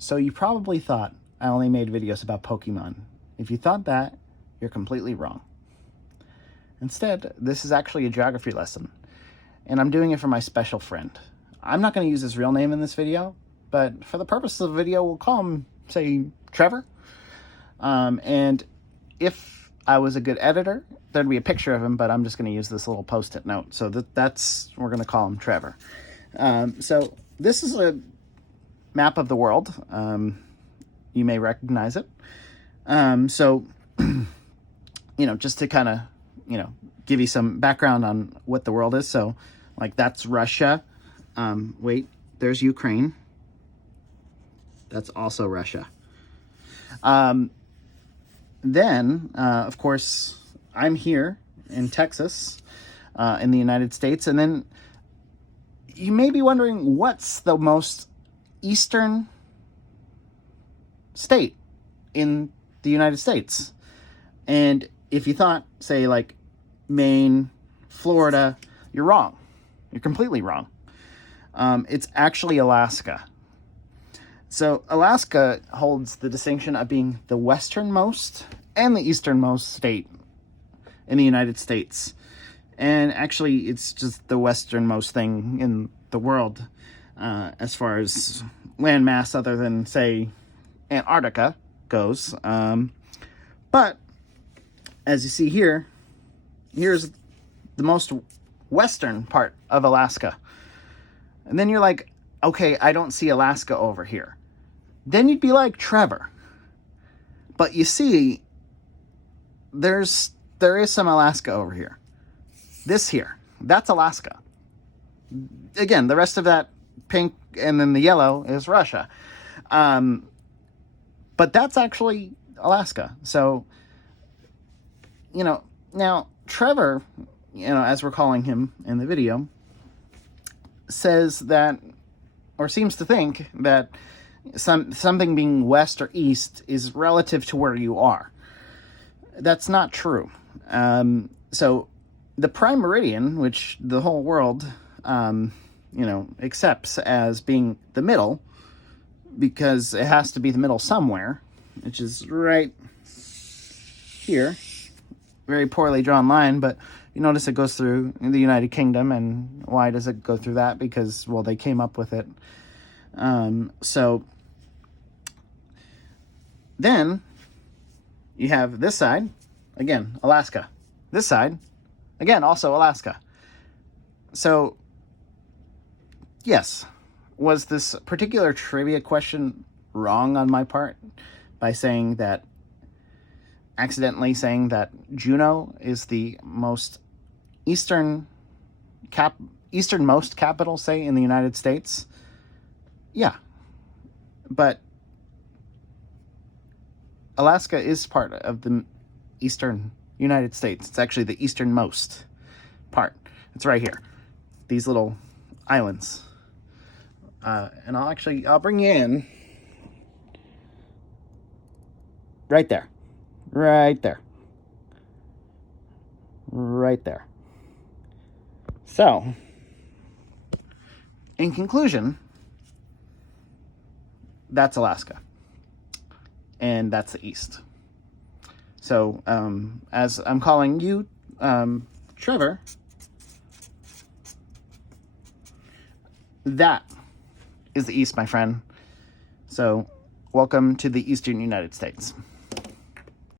So you probably thought I only made videos about Pokemon. If you thought that, you're completely wrong. Instead, this is actually a geography lesson, and I'm doing it for my special friend. I'm not going to use his real name in this video, but for the purpose of the video, we'll call him, say, Trevor. And if I was a good editor, there'd be a picture of him, but I'm just going to use this little post-it note. So we're going to call him Trevor. So this is a map of the world. You may recognize it. So, just to kind of, give you some background on what the world is. So, like, that's Russia. Wait, there's Ukraine. That's also Russia. Then, of course, I'm here in Texas, in the United States. And then you may be wondering, what's the most eastern state in the United States? And if you thought, say, like Maine, Florida, you're wrong. You're completely wrong. It's actually Alaska. So Alaska holds the distinction of being the westernmost and the easternmost state in the United States. And actually, it's just the westernmost thing in the world, as far as landmass, other than, say, Antarctica goes. But as you see here, here's the most western part of Alaska. And then you're like, okay, I don't see Alaska over here. Then you'd be like, Trevor. But you see, there is some Alaska over here. This here, that's Alaska. Again, the rest of that pink and then the yellow is Russia. But that's actually Alaska. So, now Trevor, as we're calling him in the video, says that, or seems to think that something being west or east is relative to where you are. That's not true. So the Prime Meridian, which the whole world, accepts as being the middle, because it has to be the middle somewhere, which is right here. Very poorly drawn line, but you notice it goes through the United Kingdom. And why does it go through that? Because, well, they came up with it. So then you have this side, again, Alaska. This side, again, also Alaska. So, yes, was this particular trivia question wrong on my part by accidentally saying that Juneau is the most easternmost capital, say, in the United States? Yeah. But Alaska is part of the eastern United States. It's actually the easternmost part. It's right here. These little islands. And I'll bring you in. Right there. Right there. Right there. So, in conclusion, that's Alaska. And that's the east. So, as I'm calling you, Trevor, that is the east, my friend. So, welcome to the eastern United States.